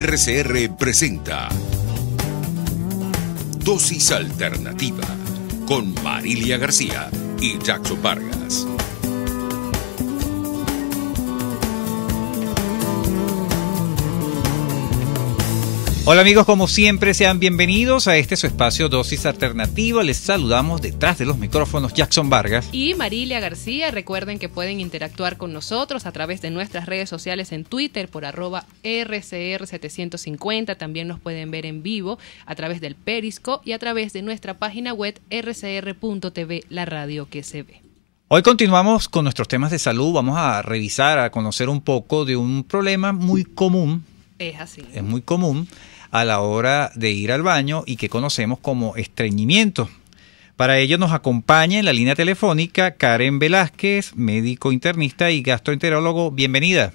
RCR presenta Dosis Alternativa con Marilia García y Jackson Vargas. Hola amigos, como siempre, sean bienvenidos a este su espacio Dosis Alternativa. Les saludamos detrás de los micrófonos Jackson Vargas y Marilia García. Recuerden que pueden interactuar con nosotros a través de nuestras redes sociales en Twitter por @RCR750. También nos pueden ver en vivo a través del Periscope y a través de nuestra página web rcr.tv, la radio que se ve. Hoy continuamos con nuestros temas de salud. Vamos a revisar, a conocer un poco de un problema muy común. Es así. Es muy común a la hora de ir al baño y que conocemos como estreñimiento. Para ello nos acompaña en la línea telefónica Karen Velázquez, médico internista y gastroenterólogo. Bienvenida.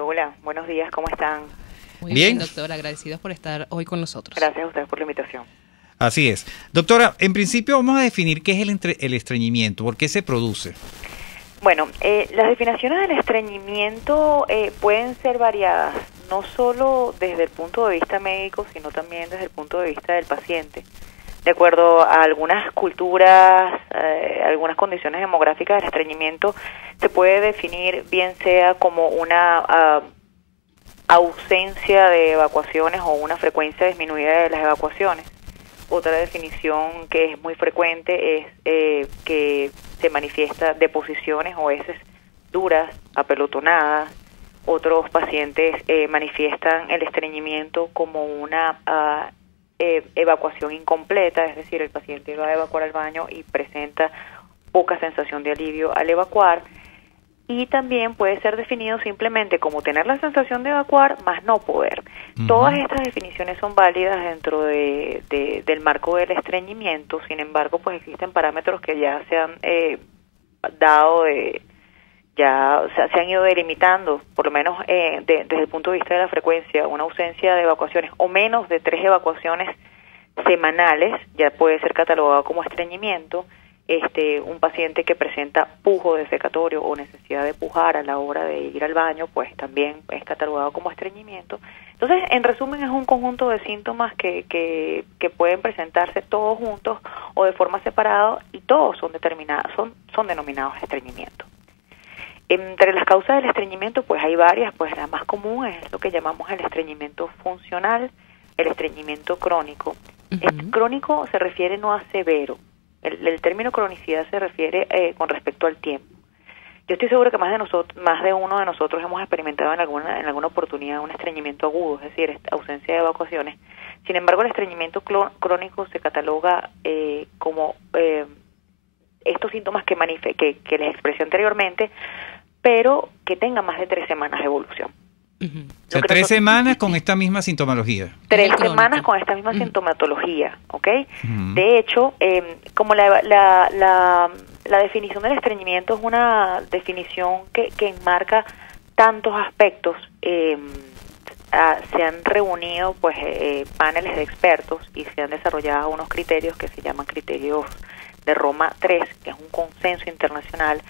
Hola, buenos días, ¿cómo están? Muy bien, doctora, agradecidos por estar hoy con nosotros. Gracias a ustedes por la invitación. Así es. Doctora, en principio vamos a definir qué es el estreñimiento, por qué se produce. Bueno, las definiciones del estreñimiento pueden ser variadas, no solo desde el punto de vista médico, sino también desde el punto de vista del paciente. De acuerdo a algunas culturas, algunas condiciones demográficas, el estreñimiento se puede definir bien sea como una ausencia de evacuaciones o una frecuencia disminuida de las evacuaciones. Otra definición que es muy frecuente es que se manifiesta deposiciones o heces duras, apelotonadas. Otros pacientes manifiestan el estreñimiento como una evacuación incompleta, es decir, el paciente va a evacuar al baño y presenta poca sensación de alivio al evacuar. Y también puede ser definido simplemente como tener la sensación de evacuar, más no poder. Todas estas definiciones son válidas dentro del marco del estreñimiento. Sin embargo, pues existen parámetros que ya se han dado se han ido delimitando, por lo menos desde el punto de vista de la frecuencia. Una ausencia de evacuaciones o menos de 3 evacuaciones semanales ya puede ser catalogado como estreñimiento. Un paciente que presenta pujo defecatorio o necesidad de pujar a la hora de ir al baño, pues también es catalogado como estreñimiento. Entonces, en resumen, es un conjunto de síntomas que pueden presentarse todos juntos o de forma separada, y todos son denominados estreñimiento. Entre las causas del estreñimiento, pues hay varias, pues la más común es lo que llamamos el estreñimiento funcional, el estreñimiento crónico. El crónico se refiere no a severo. El término cronicidad se refiere con respecto al tiempo. Yo estoy seguro que más de uno de nosotros hemos experimentado en alguna oportunidad un estreñimiento agudo, es decir, ausencia de evacuaciones. Sin embargo, el estreñimiento crónico se cataloga como estos síntomas que les expresé anteriormente, pero que tengan más de 3 semanas de evolución. O sea, 3 semanas con esta misma sintomología. 3 semanas con esta misma sintomatología, ¿ok? De hecho, como la definición del estreñimiento es una definición que enmarca tantos aspectos, se han reunido pues paneles de expertos y se han desarrollado unos criterios que se llaman criterios de Roma 3, que es un consenso internacional,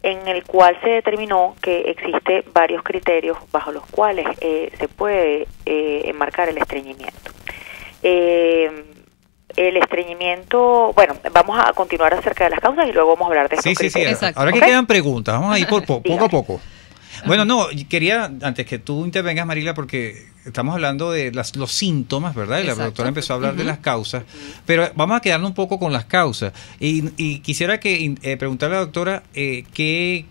en el cual se determinó que existe varios criterios bajo los cuales se puede enmarcar el estreñimiento. El estreñimiento, bueno, vamos a continuar acerca de las causas y luego vamos a hablar de estos criterios. Sí. Ahora que quedan preguntas, vamos a ir poco a poco. Bueno, no, quería, antes que tú intervengas, Marilia, porque estamos hablando de los síntomas, ¿verdad? Y la doctora empezó a hablar de las causas, pero vamos a quedarnos un poco con las causas. Y quisiera preguntarle a la doctora qué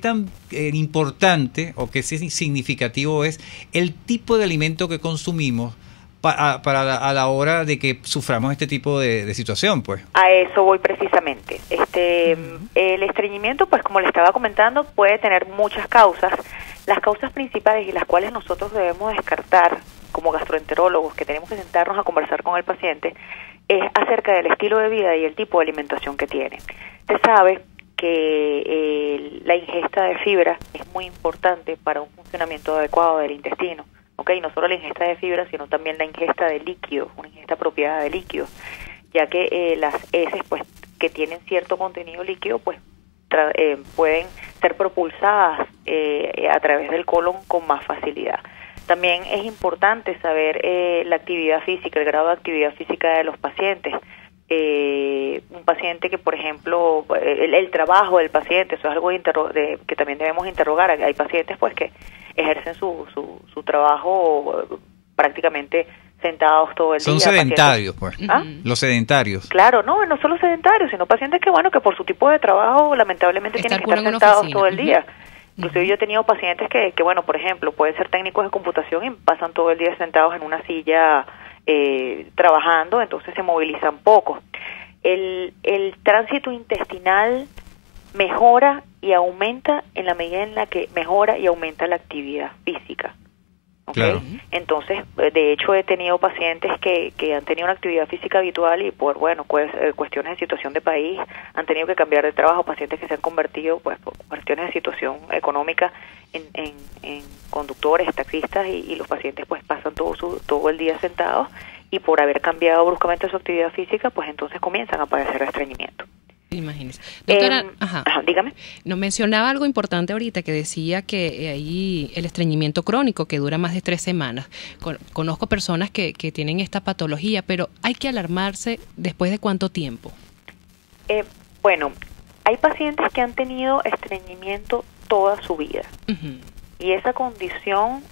tan importante o qué significativo es el tipo de alimento que consumimos a la hora de que suframos este tipo de situación, pues. A eso voy precisamente. El estreñimiento, pues como le estaba comentando, puede tener muchas causas. Las causas principales y las cuales nosotros debemos descartar como gastroenterólogos, que tenemos que sentarnos a conversar con el paciente, es acerca del estilo de vida y el tipo de alimentación que tiene. Se sabe que la ingesta de fibra es muy importante para un funcionamiento adecuado del intestino. No solo la ingesta de fibra, sino también la ingesta de líquidos, una ingesta apropiada de líquidos, ya que las heces, pues, que tienen cierto contenido líquido, pues, pueden ser propulsadas a través del colon con más facilidad. También es importante saber la actividad física, el grado de actividad física de los pacientes. Un paciente que, por ejemplo, el trabajo del paciente, eso es algo que también debemos interrogar. Hay pacientes pues que ejercen su trabajo prácticamente sentados todo el día. Son sedentarios, pues. ¿Ah? Los sedentarios. Claro, no solo sedentarios, sino pacientes que, bueno, que por su tipo de trabajo lamentablemente tienen que estar sentados todo el día. Inclusive yo he tenido pacientes que, bueno, por ejemplo, pueden ser técnicos de computación y pasan todo el día sentados en una silla trabajando, entonces se movilizan poco. El tránsito intestinal mejora y aumenta en la medida en la que mejora y aumenta la actividad física. ¿Okay? Claro. Entonces, de hecho, he tenido pacientes que han tenido una actividad física habitual y por, bueno, cuestiones de situación de país, han tenido que cambiar de trabajo, pacientes que se han convertido, pues, por cuestiones de situación económica en conductores, taxistas, y los pacientes, pues, pasan todo el día sentados, y por haber cambiado bruscamente su actividad física, pues, entonces comienzan a padecer estreñimiento. Imagínese. Doctora, dígame. Nos mencionaba algo importante ahorita, que decía que hay el estreñimiento crónico que dura más de 3 semanas. Conozco personas que tienen esta patología, pero ¿hay que alarmarse después de cuánto tiempo? Bueno, hay pacientes que han tenido estreñimiento toda su vida. Y esa condición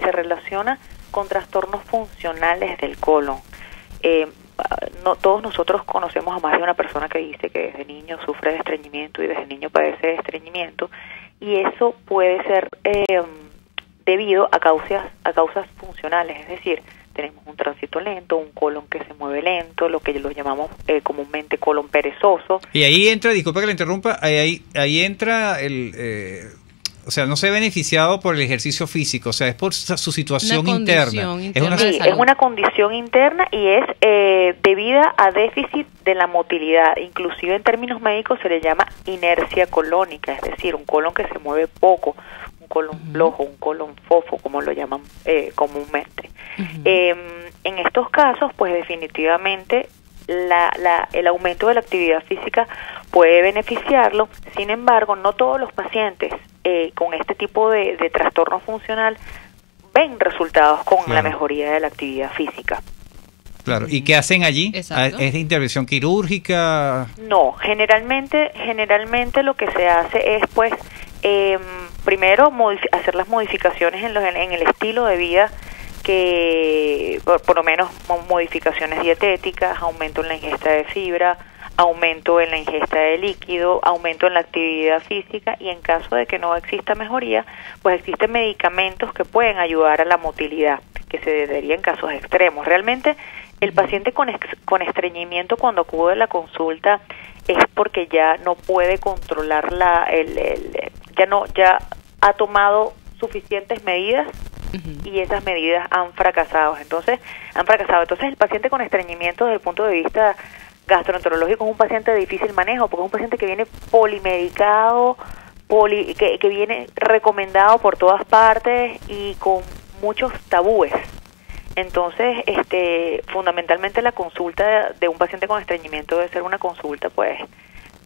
se relaciona con trastornos funcionales del colon. No todos nosotros conocemos a más de una persona que dice que desde niño sufre de estreñimiento y desde niño padece de estreñimiento, y eso puede ser debido a causas funcionales, es decir, tenemos un tránsito lento, un colon que se mueve lento, lo que lo llamamos comúnmente colon perezoso. Y ahí entra, disculpa que le interrumpa, ahí entra o sea, no se ve beneficiado por el ejercicio físico, o sea, es por su situación interna. Es una condición interna y es debida a déficit de la motilidad. Inclusive en términos médicos se le llama inercia colónica, es decir, un colon que se mueve poco, un colon flojo, un colon fofo, como lo llaman comúnmente. En estos casos, pues definitivamente el aumento de la actividad física puede beneficiarlo. Sin embargo, no todos los pacientes con este tipo de trastorno funcional ven resultados con la mejoría de la actividad física. Claro, ¿y qué hacen allí? Exacto. ¿Es de intervención quirúrgica? No, generalmente lo que se hace es, pues, primero hacer las modificaciones en el estilo de vida, que por lo menos modificaciones dietéticas, aumento en la ingesta de fibra, aumento en la ingesta de líquido, aumento en la actividad física, y en caso de que no exista mejoría, pues existen medicamentos que pueden ayudar a la motilidad, que se daría en casos extremos. Realmente el paciente con estreñimiento, cuando acude a la consulta, es porque ya no puede controlar ya ha tomado suficientes medidas y esas medidas han fracasado. Entonces el paciente con estreñimiento, desde el punto de vista gastroenterológico, es un paciente de difícil manejo, porque es un paciente que viene polimedicado, que viene recomendado por todas partes y con muchos tabúes. Entonces, fundamentalmente la consulta de un paciente con estreñimiento debe ser una consulta, pues,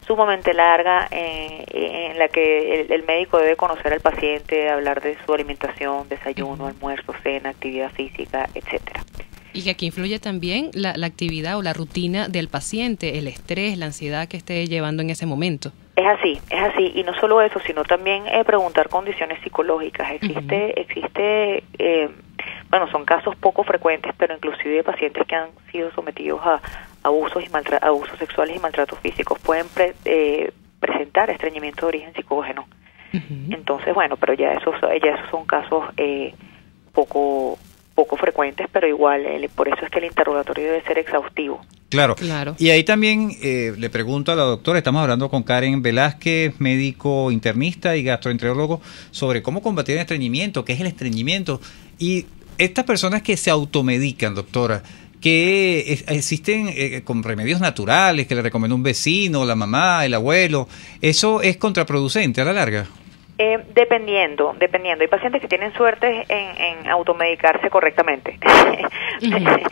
sumamente larga, en la que el médico debe conocer al paciente, hablar de su alimentación, desayuno, almuerzo, cena, actividad física, etcétera. Y que aquí influye también la actividad o la rutina del paciente, el estrés, la ansiedad que esté llevando en ese momento. Es así, y no solo eso, sino también preguntar condiciones psicológicas. Existe bueno, son casos poco frecuentes, pero inclusive de pacientes que han sido sometidos a abusos sexuales y maltratos físicos pueden presentar estreñimiento de origen psicógeno. Entonces, bueno, pero ya esos son casos poco frecuentes, pero igual, por eso es que el interrogatorio debe ser exhaustivo. Claro. Y ahí también le pregunto a la doctora, estamos hablando con Karen Velázquez, médico internista y gastroenterólogo, sobre cómo combatir el estreñimiento, qué es el estreñimiento. Y estas personas que se automedican, doctora, que existen con remedios naturales, que le recomienda un vecino, la mamá, el abuelo, ¿eso es contraproducente a la larga? Dependiendo. Hay pacientes que tienen suerte en automedicarse correctamente.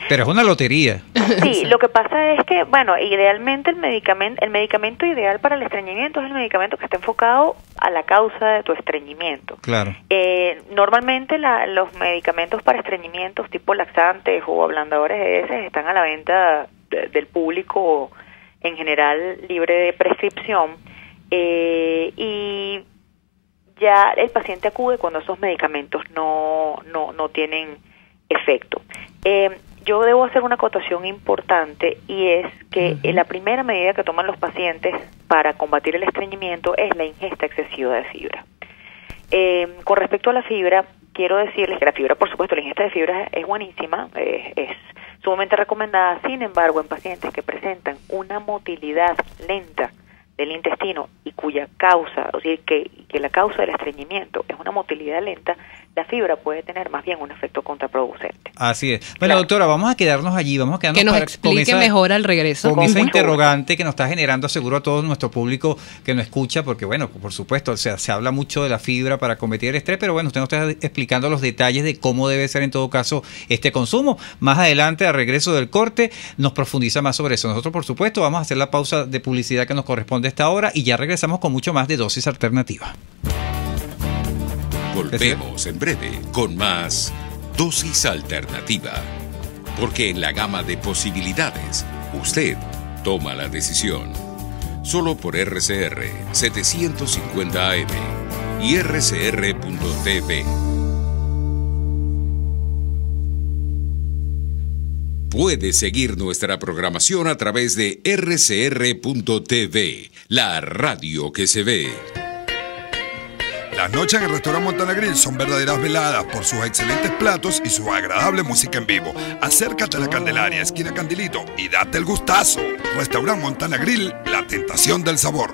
Pero es una lotería. Sí, lo que pasa es que, bueno, idealmente el medicamento ideal para el estreñimiento es el medicamento que está enfocado a la causa de tu estreñimiento. Claro. Normalmente los medicamentos para estreñimientos tipo laxantes o ablandadores de heces están a la venta del público en general libre de prescripción, y ya el paciente acude cuando esos medicamentos no tienen efecto. Yo debo hacer una acotación importante, y es que la primera medida que toman los pacientes para combatir el estreñimiento es la ingesta excesiva de fibra. Con respecto a la fibra, quiero decirles que la fibra, por supuesto, la ingesta de fibra es buenísima, es sumamente recomendada. Sin embargo, en pacientes que presentan una motilidad lenta del intestino y cuya causa, o sea, que la causa del estreñimiento es una motilidad lenta, la fibra puede tener más bien un efecto contraproducente. Así es. Bueno, doctora, vamos a quedarnos allí, que nos explique mejor al regreso. Con esa interrogante que nos está generando, seguro, a todo nuestro público que nos escucha, porque bueno, por supuesto, o sea, se habla mucho de la fibra para combatir el estrés, pero bueno, usted nos está explicando los detalles de cómo debe ser en todo caso este consumo. Más adelante, al regreso del corte, nos profundiza más sobre eso. Nosotros, por supuesto, vamos a hacer la pausa de publicidad que nos corresponde a esta hora y ya regresamos con mucho más de Dosis Alternativa. Volvemos en breve con más Dosis Alternativa. Porque en la gama de posibilidades, usted toma la decisión. Solo por RCR 750 AM y rcr.tv. Puede seguir nuestra programación a través de rcr.tv, la radio que se ve. Las noches en el restaurante Montana Grill son verdaderas veladas por sus excelentes platos y su agradable música en vivo. Acércate a la Candelaria, esquina Candilito, y date el gustazo. Restaurante Montana Grill, la tentación del sabor.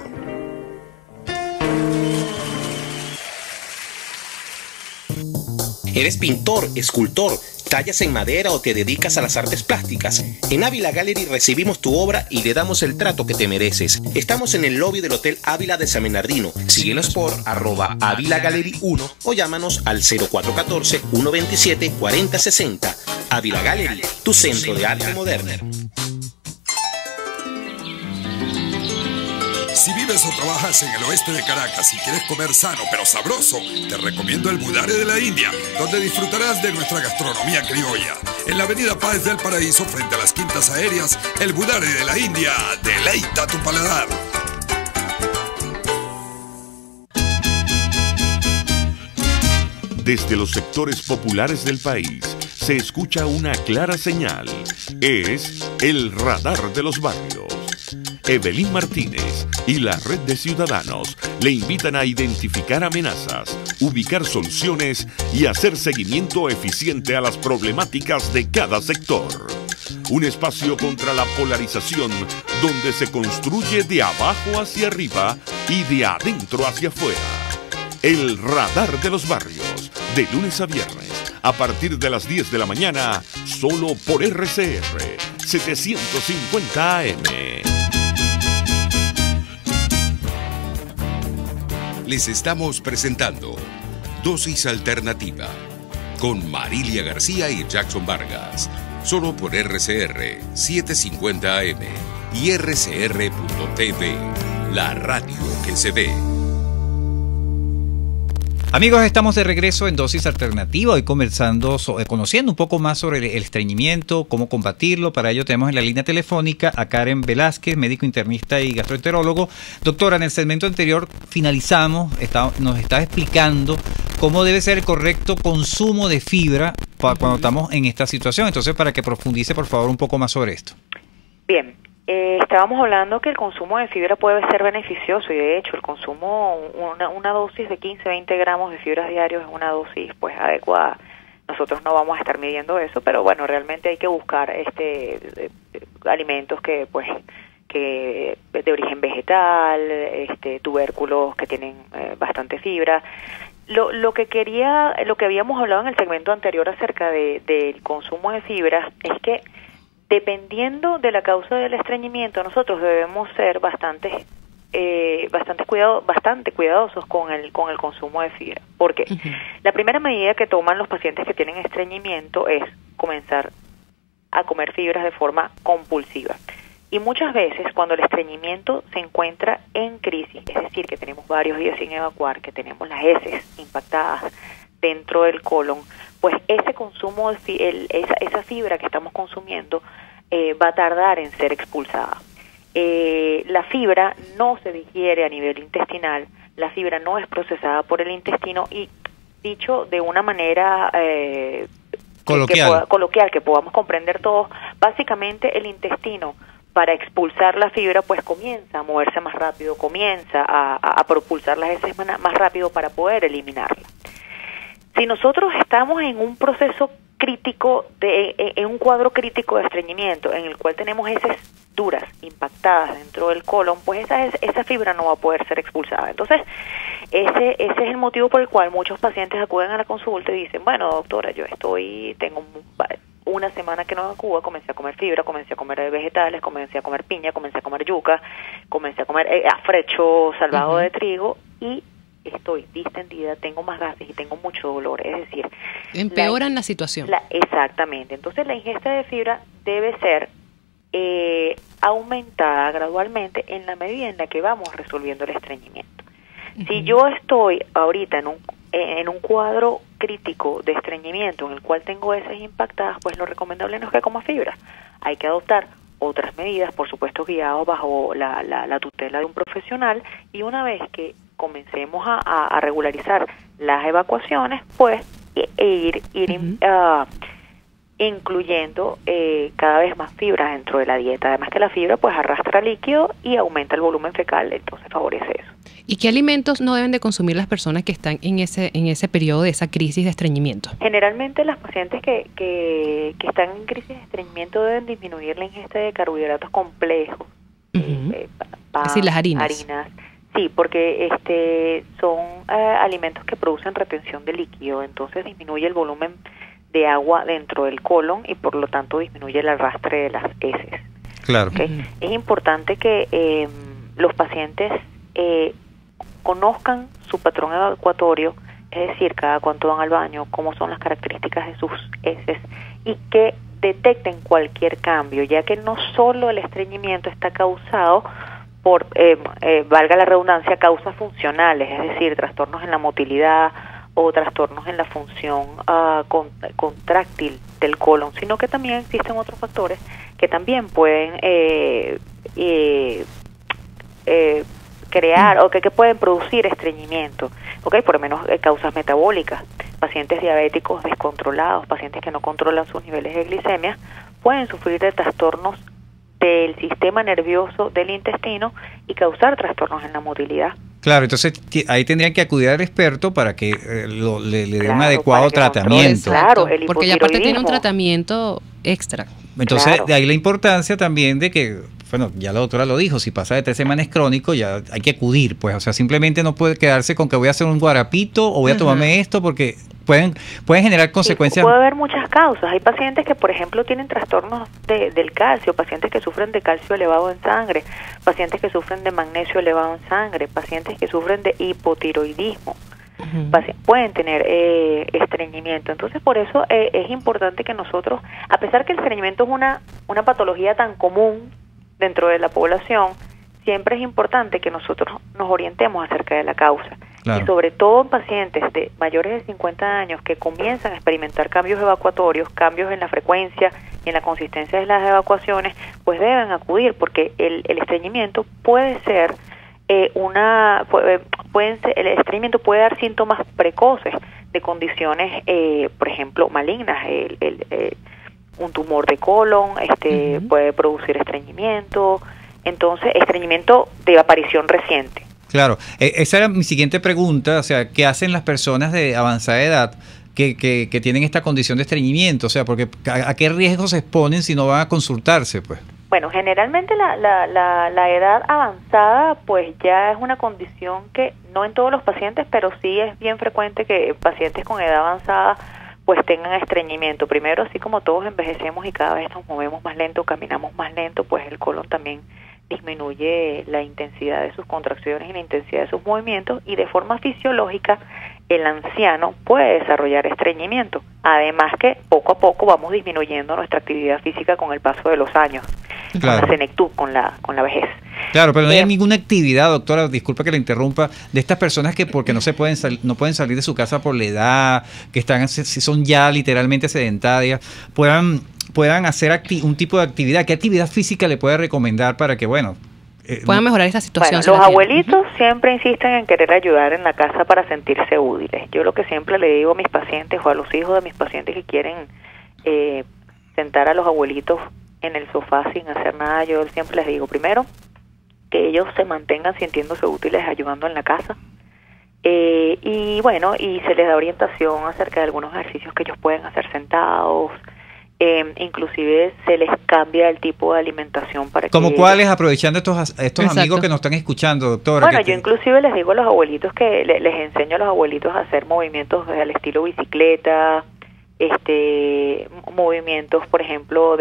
¿Eres pintor, escultor, tallas en madera o te dedicas a las artes plásticas? En Ávila Gallery recibimos tu obra y le damos el trato que te mereces. Estamos en el lobby del Hotel Ávila de San Bernardino. Síguenos por @AvilaGallery1 o llámanos al 0414-127-4060. Ávila Gallery, tu centro de arte moderna. Si vives o trabajas en el oeste de Caracas y quieres comer sano pero sabroso, te recomiendo el Budare de la India, donde disfrutarás de nuestra gastronomía criolla. En la avenida Páez del Paraíso, frente a las Quintas Aéreas, el Budare de la India deleita tu paladar. Desde los sectores populares del país se escucha una clara señal. Es el radar de los barrios. Evelyn Martínez y la Red de Ciudadanos le invitan a identificar amenazas, ubicar soluciones y hacer seguimiento eficiente a las problemáticas de cada sector. Un espacio contra la polarización donde se construye de abajo hacia arriba y de adentro hacia afuera. El radar de los barrios, de lunes a viernes, a partir de las 10 de la mañana, solo por RCR 750 AM. Les estamos presentando Dosis Alternativa con Marilia García y Jackson Vargas, solo por RCR 750 AM y rcr.tv, la radio que se ve. Amigos, estamos de regreso en Dosis Alternativa, hoy conociendo un poco más sobre el estreñimiento, cómo combatirlo. Para ello tenemos en la línea telefónica a Karen Velázquez, médico internista y gastroenterólogo. Doctora, en el segmento anterior finalizamos, nos está explicando cómo debe ser el correcto consumo de fibra cuando estamos en esta situación. Entonces, para que profundice, por favor, un poco más sobre esto. Bien. Estábamos hablando que el consumo de fibra puede ser beneficioso, y de hecho el consumo, una dosis de 15-20 gramos de fibras diarios es una dosis pues adecuada. Nosotros no vamos a estar midiendo eso, pero bueno, realmente hay que buscar alimentos que de origen vegetal, tubérculos que tienen bastante fibra. Lo que habíamos hablado en el segmento anterior acerca del consumo de fibra es que dependiendo de la causa del estreñimiento, nosotros debemos ser bastante bastante cuidadosos con el consumo de fibra. Porque la primera medida que toman los pacientes que tienen estreñimiento es comenzar a comer fibras de forma compulsiva. Y muchas veces cuando el estreñimiento se encuentra en crisis, es decir, que tenemos varios días sin evacuar, que tenemos las heces impactadas dentro del colon, pues ese consumo, esa fibra que estamos consumiendo va a tardar en ser expulsada. La fibra no se digiere a nivel intestinal, la fibra no es procesada por el intestino y, dicho de una manera coloquial, que podamos comprender todos, básicamente el intestino, para expulsar la fibra, pues comienza a moverse más rápido, comienza a propulsar las heces más rápido para poder eliminarla. Si nosotros estamos en un proceso crítico, en un cuadro crítico de estreñimiento, en el cual tenemos heces duras, impactadas dentro del colon, pues esa fibra no va a poder ser expulsada. Entonces, ese es el motivo por el cual muchos pacientes acuden a la consulta y dicen, bueno, doctora, tengo una semana que no acudo, comencé a comer fibra, comencé a comer vegetales, comencé a comer piña, comencé a comer yuca, comencé a comer afrecho salvado de trigo y estoy distendida, tengo más gases y tengo mucho dolor, es decir... Empeoran la situación. Exactamente. Entonces, la ingesta de fibra debe ser aumentada gradualmente en la medida en la que vamos resolviendo el estreñimiento. Si yo estoy ahorita en un cuadro crítico de estreñimiento en el cual tengo heces impactadas, pues lo recomendable no es que coma fibra. Hay que adoptar otras medidas, por supuesto guiados bajo la tutela de un profesional, y una vez que comencemos a regularizar las evacuaciones, pues ir incluyendo cada vez más fibra dentro de la dieta. Además que la fibra pues arrastra líquido y aumenta el volumen fecal, entonces favorece eso. ¿Y qué alimentos no deben de consumir las personas que están en ese periodo de esa crisis de estreñimiento? Generalmente las pacientes que están en crisis de estreñimiento deben disminuir la ingesta de carbohidratos complejos, pan, es decir, las harinas. Sí, porque son alimentos que producen retención de líquido, entonces disminuye el volumen de agua dentro del colon y por lo tanto disminuye el arrastre de las heces. Claro. ¿Okay? Es importante que los pacientes conozcan su patrón evacuatorio, es decir, cada cuánto van al baño, cómo son las características de sus heces y que detecten cualquier cambio, ya que no solo el estreñimiento está causado por, valga la redundancia, causas funcionales, es decir, trastornos en la motilidad o trastornos en la función contráctil del colon, sino que también existen otros factores que también pueden crear o que pueden producir estreñimiento, ¿okay? Por lo menos causas metabólicas. Pacientes diabéticos descontrolados, pacientes que no controlan sus niveles de glicemia, pueden sufrir de trastornos del sistema nervioso del intestino y causar trastornos en la motilidad. Claro, entonces ahí tendrían que acudir al experto para que le dé un adecuado tratamiento. Claro, el porque ya aparte tiene un tratamiento extra. Entonces, de ahí la importancia también de que, bueno, ya la doctora lo dijo, si pasa de 3 semanas crónico, ya hay que acudir, pues, o sea, simplemente no puede quedarse con que voy a hacer un guarapito o voy a tomarme esto, porque pueden generar consecuencias. Puede haber muchas causas. Hay pacientes que, por ejemplo, tienen trastornos del calcio, pacientes que sufren de calcio elevado en sangre, pacientes que sufren de magnesio elevado en sangre, pacientes que sufren de hipotiroidismo. Pueden tener estreñimiento. Entonces, por eso es importante que nosotros, a pesar que el estreñimiento es una patología tan común dentro de la población, siempre es importante que nosotros nos orientemos acerca de la causa. Claro. Y sobre todo en pacientes de mayores de 50 años que comienzan a experimentar cambios evacuatorios, cambios en la frecuencia y en la consistencia de las evacuaciones, pues deben acudir, porque el estreñimiento puede ser el estreñimiento puede dar síntomas precoces de condiciones, por ejemplo, malignas. Un tumor de colon puede producir estreñimiento, entonces estreñimiento de aparición reciente. Claro, esa era mi siguiente pregunta, o sea, ¿qué hacen las personas de avanzada edad que tienen esta condición de estreñimiento? O sea, porque ¿a qué riesgos se exponen si no van a consultarse, pues? Bueno, generalmente la edad avanzada pues ya es una condición que no en todos los pacientes, pero sí es bien frecuente que pacientes con edad avanzada pues tengan estreñimiento. Primero, así como todos envejecemos y cada vez nos movemos más lento, caminamos más lento, pues el colon también disminuye la intensidad de sus contracciones y la intensidad de sus movimientos, y de forma fisiológica el anciano puede desarrollar estreñimiento. Además que poco a poco vamos disminuyendo nuestra actividad física con el paso de los años, claro, con la senectud, con la vejez. Claro, pero no hay ninguna actividad, doctora, disculpa que la interrumpa, de estas personas que porque no pueden salir de su casa por la edad, que si son ya literalmente sedentarias, puedan hacer un tipo de actividad. ¿Qué actividad física le puede recomendar para que, puedan mejorar esa situación? Bueno, los abuelitos siempre insisten en querer ayudar en la casa para sentirse útiles. Yo lo que siempre le digo a mis pacientes o a los hijos de mis pacientes que quieren sentar a los abuelitos en el sofá sin hacer nada, yo siempre les digo, primero, que ellos se mantengan sintiéndose útiles ayudando en la casa. Y se les da orientación acerca de algunos ejercicios que ellos pueden hacer sentados. Inclusive se les cambia el tipo de alimentación para que... ¿Como cuáles, aprovechando estos amigos que nos están escuchando, doctora? Bueno, yo inclusive les digo a los abuelitos que les enseño a los abuelitos a hacer movimientos al estilo bicicleta, movimientos, por ejemplo,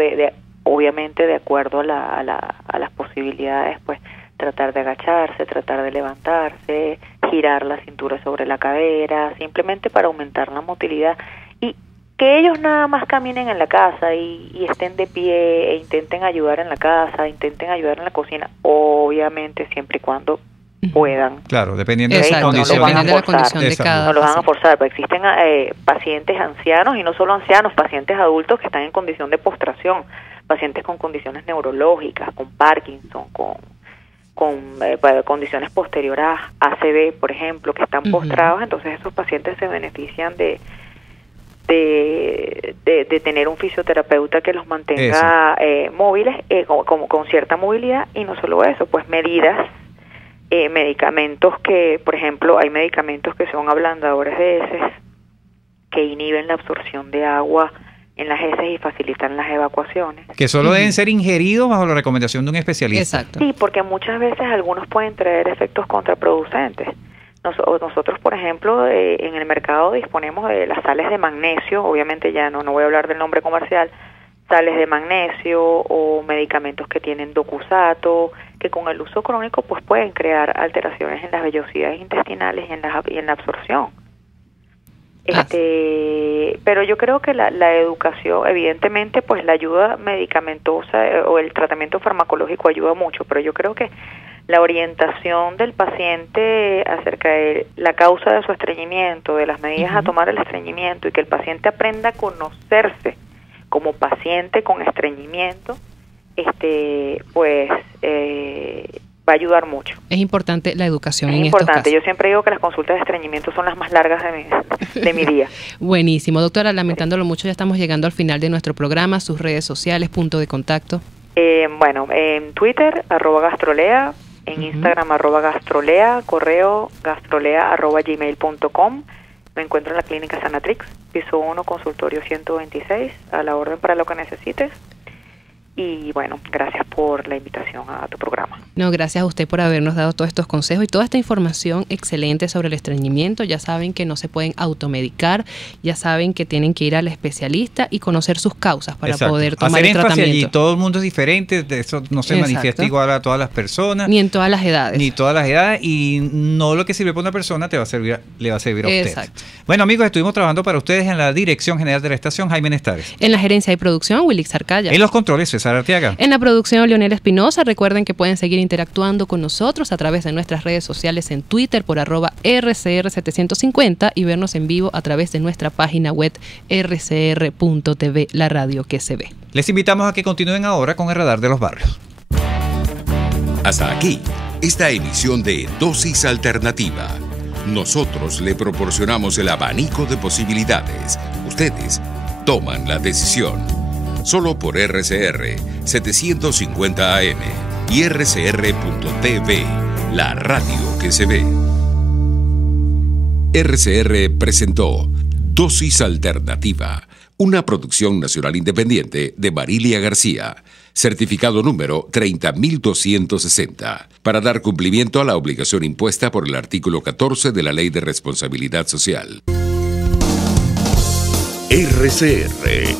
obviamente de acuerdo a las posibilidades, pues tratar de agacharse, tratar de levantarse, girar la cintura sobre la cadera, simplemente para aumentar la motilidad, y que ellos nada más caminen en la casa y estén de pie e intenten ayudar en la casa, intenten ayudar en la cocina, obviamente siempre y cuando puedan. Claro, dependiendo de la condición de cada. No los van a forzar, porque existen pacientes ancianos, y no solo ancianos, pacientes adultos que están en condición de postración, pacientes con condiciones neurológicas, con Parkinson, con condiciones posteriores a ACV, por ejemplo, que están postrados. Entonces esos pacientes se benefician de tener un fisioterapeuta que los mantenga móviles, con cierta movilidad. Y no solo eso, pues medidas, medicamentos que, por ejemplo, hay medicamentos que son ablandadores de heces, que inhiben la absorción de agua en las heces y facilitan las evacuaciones. Que solo deben ser ingeridos bajo la recomendación de un especialista. Exacto. Sí, porque muchas veces algunos pueden traer efectos contraproducentes. Nosotros, por ejemplo, en el mercado disponemos de las sales de magnesio, obviamente ya no voy a hablar del nombre comercial, sales de magnesio o medicamentos que tienen docusato, que con el uso crónico pues pueden crear alteraciones en las vellosidades intestinales y en la absorción. Pero yo creo que la educación, evidentemente, pues la ayuda medicamentosa o el tratamiento farmacológico ayuda mucho, pero yo creo que la orientación del paciente acerca de la causa de su estreñimiento, de las medidas a tomar el estreñimiento, y que el paciente aprenda a conocerse como paciente con estreñimiento, va a ayudar mucho. Es importante la educación en estos casos. Es importante. Yo siempre digo que las consultas de estreñimiento son las más largas de mi día. Buenísimo. Doctora, lamentándolo mucho, ya estamos llegando al final de nuestro programa. Sus redes sociales, punto de contacto. En Twitter, @gastrolea, en Instagram, @gastrolea, correo gastrolea@gmail.com. Me encuentro en la clínica Sanatrix, piso 1, consultorio 126, a la orden para lo que necesites. Y gracias por la invitación a tu programa. No, gracias a usted por habernos dado todos estos consejos y toda esta información excelente sobre el estreñimiento. Ya saben que no se pueden automedicar, ya saben que tienen que ir al especialista y conocer sus causas para poder tomar el tratamiento. Allí, todo el mundo es diferente, de eso no se manifiesta igual a todas las personas. Ni en todas las edades. Ni todas las edades, y no lo que sirve para una persona le va a servir a usted. Exacto. Bueno, amigos, estuvimos trabajando para ustedes en la Dirección General de la Estación, Jaime Nestares. En la Gerencia y Producción, Wilix Arcaya. En los controles, César Arteaga. En la producción, Leonel Espinosa. Recuerden que pueden seguir interactuando con nosotros a través de nuestras redes sociales en Twitter por @RCR750 y vernos en vivo a través de nuestra página web rcr.tv, la radio que se ve. Les invitamos a que continúen ahora con el Radar de los Barrios. Hasta aquí, esta emisión de Dosis Alternativa. Nosotros le proporcionamos el abanico de posibilidades. Ustedes toman la decisión. Solo por RCR 750 AM y RCR.tv, la radio que se ve. RCR presentó Dosis Alternativa, una producción nacional independiente de Marilia García, certificado número 30.260, para dar cumplimiento a la obligación impuesta por el artículo 14 de la Ley de Responsabilidad Social. RCR